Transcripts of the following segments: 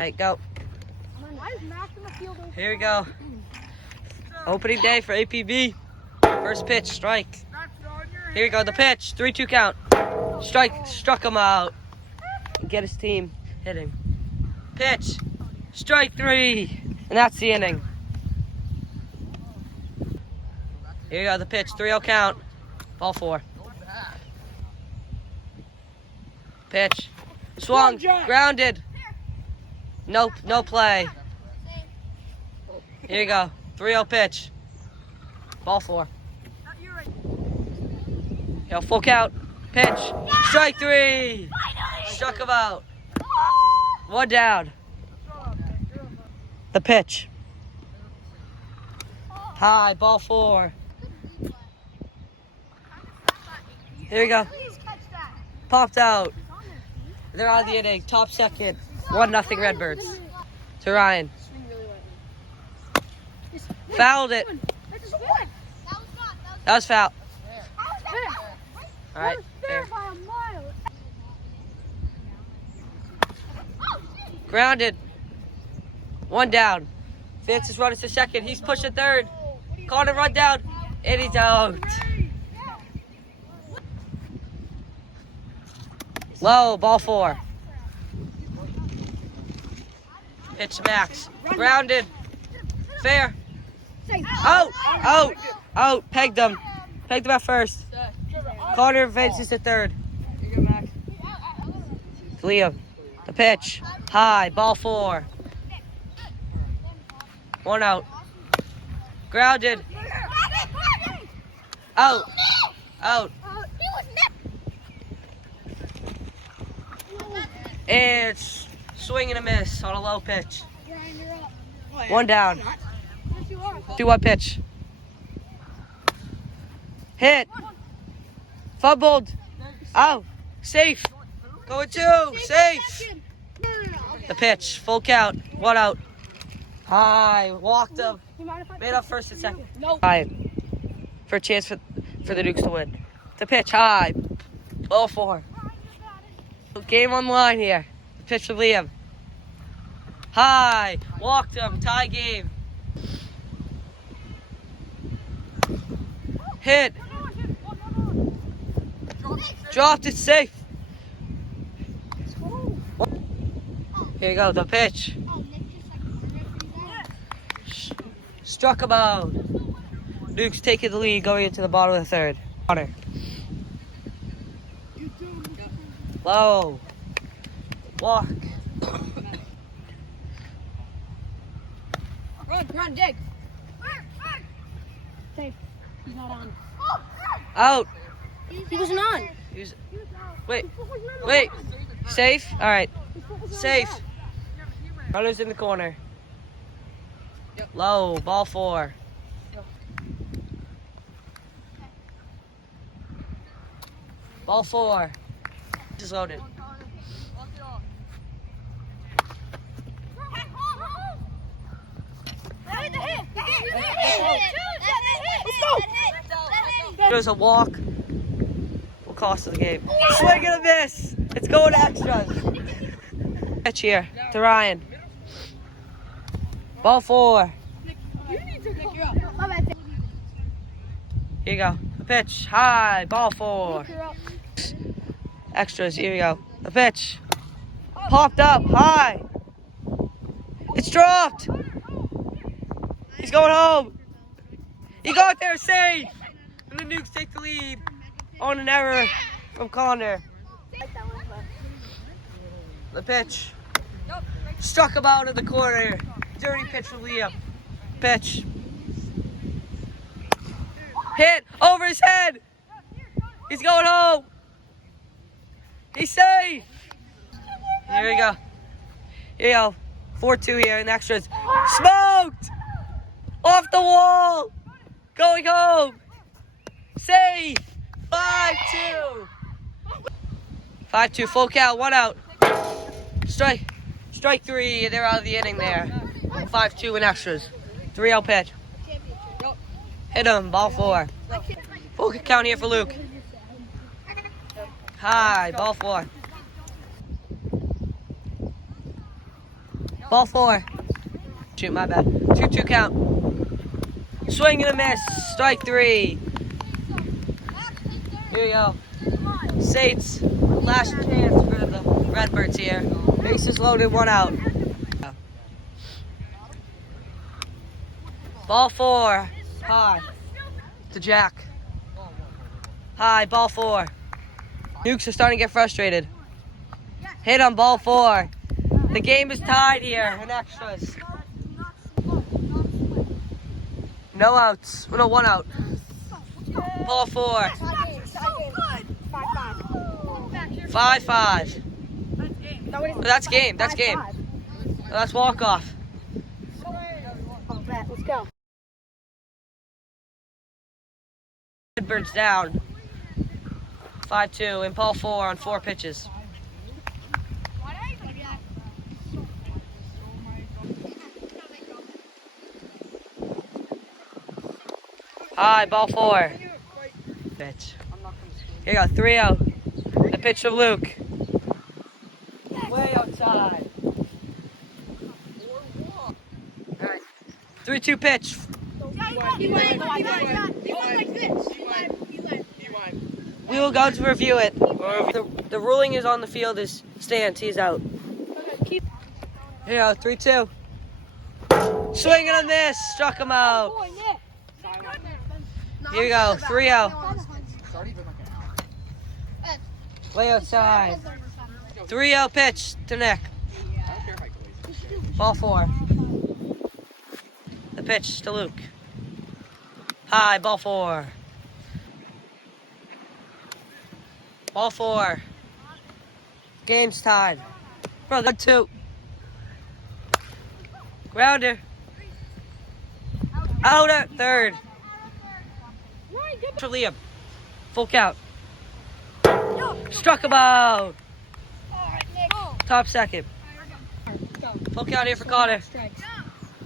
right, go. Here we go. Opening day for APB. First pitch, strike. Here we go, the pitch. 3-2 count. Strike, struck him out. Get his team hitting. Pitch, strike 3. And that's the inning. Here you go, the pitch. 3-0 count. Ball 4. Pitch. Swung. Grounded. Nope, no play. Here you go. 3-0 pitch. Ball 4. Yo, full count. Pitch. Strike 3. Struck him out. 1 down. The pitch. High, ball 4. Here we go. Popped out. They're out of the inning. Top second. 1-0 Redbirds. To Ryan. Fouled it. That was foul. All right. Fair. Grounded. 1 down. Vince is running to second. He's pushing third. Caught him run down. And he's out. Low, ball 4. Pitch Max. Grounded. Fair. Out. Pegged him. Pegged him at first. Carter advances to third. Liam. The pitch. High, ball 4. 1 out. Grounded. Out. And swing and a miss on a low pitch. 1 down. 2-1 pitch. Hit. Fumbled. Out. Safe. Going 2. Safe. The pitch. Full count. 1 out. High. Walked him. Made up first and second. High. For a chance for the Nukes to win. The pitch. High. Ball 4. Game on the line here. The pitch from Liam. High. Walked him. Tie game. Hit. Dropped it safe. Here you go, the pitch. Struck him out. Nukes taking the lead going into the bottom of the third. Connor. Low. Walk. Run, dig. Safe. He's not on. Out. He wasn't on. Wait. Safe? All right. Safe. Runners in the corner. Low. Ball 4. Ball 4. Just loaded. There's a walk. Will cost us the game. Swing and a miss. It's going to extras. Catch here to Ryan. Ball 4. Here you go. The pitch. High. Ball 4. Extras. Here we go. The pitch. Popped up. High. It's dropped. He's going home. He got there safe. And the Nukes take the lead on an error from Connor. The pitch. Struck him out in the corner. Dirty pitch from Liam. Pitch. Hit over his head. He's going home. He's safe. Here we go. Here you go. 4-2 here in extras. Smoked! Off the wall! Going home! Safe! 5-2! 5-2, full count, 1 out. Strike 3, they're out of the inning there. 5-2 in extras. 3-0 pitch. Hit him, ball 4. Full count here for Luke. High, ball 4. Ball 4. Shoot, my bad. 2-2 count. Swing and a miss. Strike 3. Here we go. Saints. Last chance for the Redbirds here. Bases loaded, 1 out. Ball 4. High. To Jack. High. Ball 4. Nukes are starting to get frustrated. Hit on ball 4. The game is tied here in extras. No outs. No, 1 out. Ball 4. 5-5. That's game. That's game. That's walk off. Let's go. Redbirds down. 5-2 and ball 4 on 4 pitches. High, ball 4. Pitch. Here you go, 3 out. The pitch from Luke. Way outside. 3-2 pitch. We will go to review it. The ruling is on the field is stands. He's out. Here you go, 3-2. Swing and a miss. Struck him out. Here you go, 3 out. Way outside. 3 out pitch to Nick. Ball 4. The pitch to Luke. High, ball 4. Ball 4. Game's tied. Brother 2. Grounder. Out at 3rd. For Liam. Full count. Struck him out. Top 2nd. Full count here for Connor.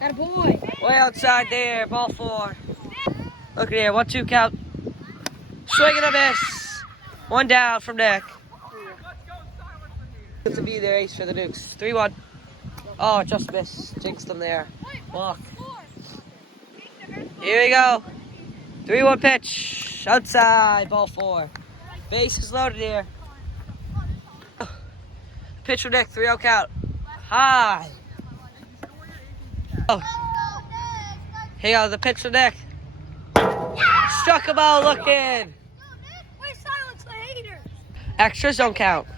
Got a boy. Way outside there. Ball 4. Look at here. 1-2 count. Swing and a miss. 1 down from Nick. To be their ace for the Nukes. 3-1. Oh, just missed. Jinxed them there. Walk. Here we go. 3-1 pitch. Outside. Ball 4. Base is loaded here. Pitch for Nick. 3-0 count. High. Oh. Here you go. The pitch for Nick. Struck him out looking. Extras don't count.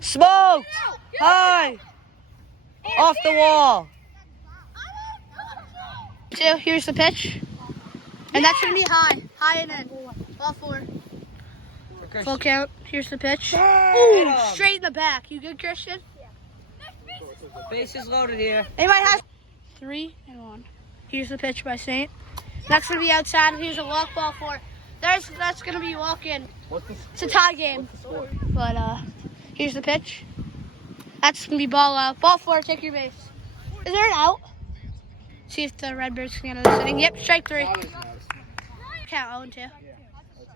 Smoked. High. Off the wall. So here's the pitch. And that's going to be high. High and in. Ball 4. Full count. Here's the pitch. Ooh, straight in the back. You good, Christian? Base is loaded here. They might have 3-1. Here's the pitch by Saint. That's going to be outside. Here's a walk ball 4. That's going to be walk-in. It's a tie game. But here's the pitch. That's going to be ball out. Ball 4, take your base. Is there an out? See if the Redbirds can get another sitting. Yep, strike 3. Count 0-2.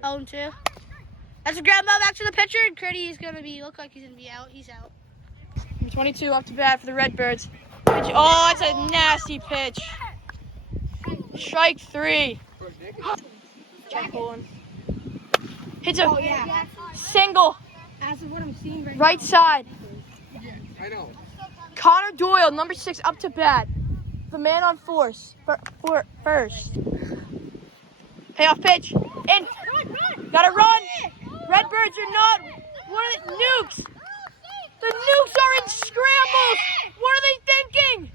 0-2. That's a grab ball back to the pitcher, and Curdy is going to look like he's going to be out. He's out. 22 up to bat for the Redbirds. Pitch. Oh, it's a nasty pitch. Strike 3. Jack Owen. Hits a single. As of what I'm seeing right side. I know. Connor Doyle, number 6, up to bat. The man on first. Payoff pitch. In. Gotta run. Redbirds are not. What are they? Nukes. The Nukes are in scrambles. What are they thinking?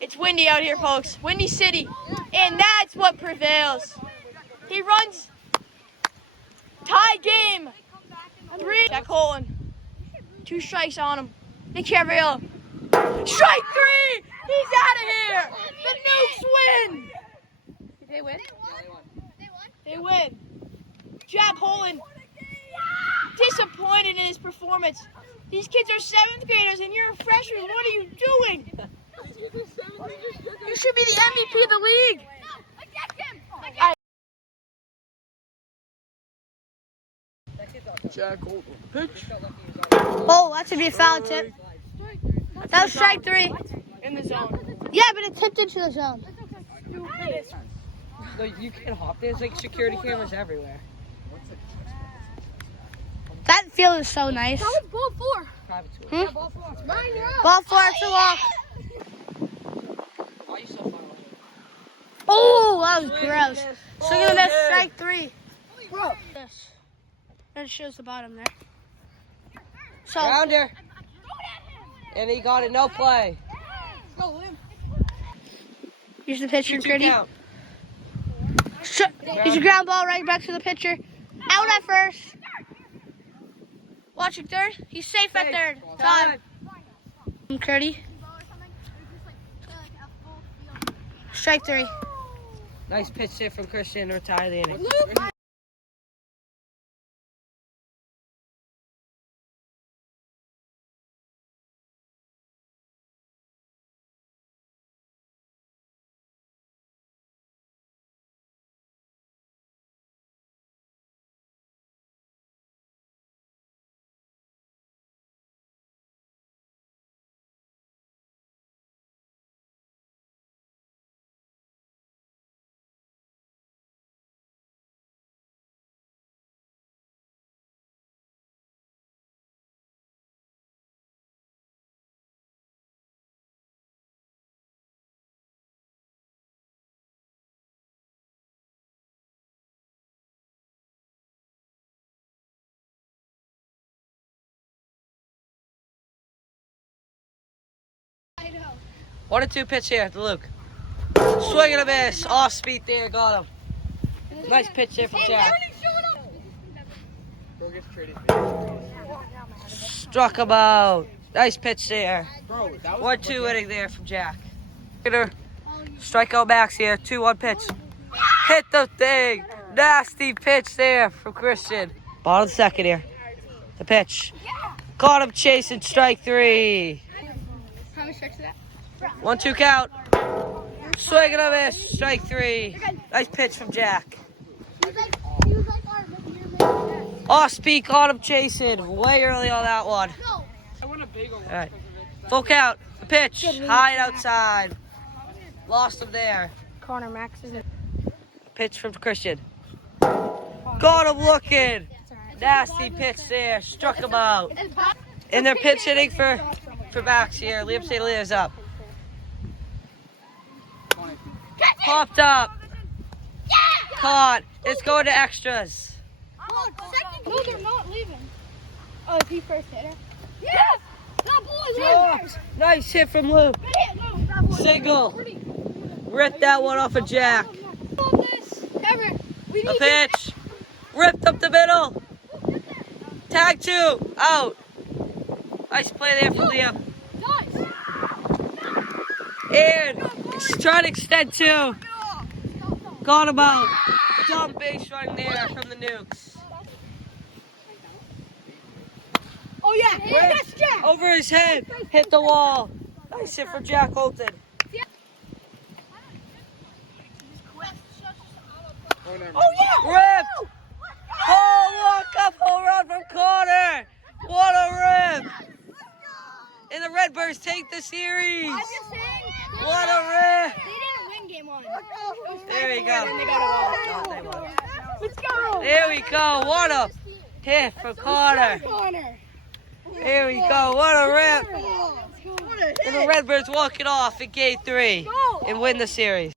It's windy out here, folks. Windy City. And that's what prevails. He runs. Tie game. 3. Jack Holland. 2 strikes on him. Nick Cavariello. Strike 3. He's out of here. The Nukes win. Did they win? They win. Jack Holland. Disappointed in his performance. These kids are 7th graders and you're freshmen. What are you doing? You should be the MVP of the league. Jack Holden. Pitch. Oh, that should be a foul tip. That was strike 3. In the zone. Yeah, but it tipped into the zone. No, you can't hop. There's like security cameras everywhere. That field is so nice. That was ball 4. Private tour. Hmm? Yeah, ball 4. Mine, you're up. Ball 4, it's a walk. Why are you so far away? Oh, that was gross. Swing and a miss, strike 3. Bro. This. And it shows the bottom there. So, Rounder. And he got it. No play. Go, William. here's the pitcher, 2-2 Gritty. count. Here's a ground ball right back to the pitcher. Out at first. Watching third. He's safe at third. Time. Curdy. Strike 3. Nice pitch there from Christian. Retire the inning. I know. 1-2 pitch here to Luke. Swing and a miss. Off speed there. Got him. Nice pitch there from Jack. Go get traded. Struck him out. Nice pitch there. Bro, that was 1-2 inning there from Jack. Hitter. Strikeout max here. 2-1 pitch. Hit the thing. Nasty pitch there from Christian. Bottom second here. The pitch. Caught him chasing. Strike 3. How many strikes is that? 1-2 count. Swing and a miss. Strike 3. Nice pitch from Jack. He was like our year. Off speed. Caught him chasing. Way early on that one. No. I want a bagel. All right. Full count. The pitch. High and outside. Lost him there. Corner Max is Pitch from Christian. Got him looking. Nasty pitch there. Struck him out. And they're pitch hitting for Max here. Liam St. Leo's up. Popped up. Caught. It's going to extras. Oh, second. No, they're not leaving. Oh, is he first hitter? Yes! No, boy, Oh, nice hit from Luke. No, Single. Ripped that one off of Jack. Trevor, we The need pitch. Ripped up the middle. Tag 2. Out. Nice play there from Liam. And he's trying to extend 2. Got him out. Dumb base running there from the Nukes. Oh, yeah. That's Jack. Over his head. Hit the wall. Nice hit from Jack Holton. Oh, yeah. Ripped. Oh, walk up home run from corner. What a rip. And the Redbirds take the series. I'm just saying. What a rip. They didn't win game 1. There we go. Oh, they won. Let's go. There we go. What a hit from corner. Here we go. What a rip. And the Redbirds walk it off in game 3 and win the series.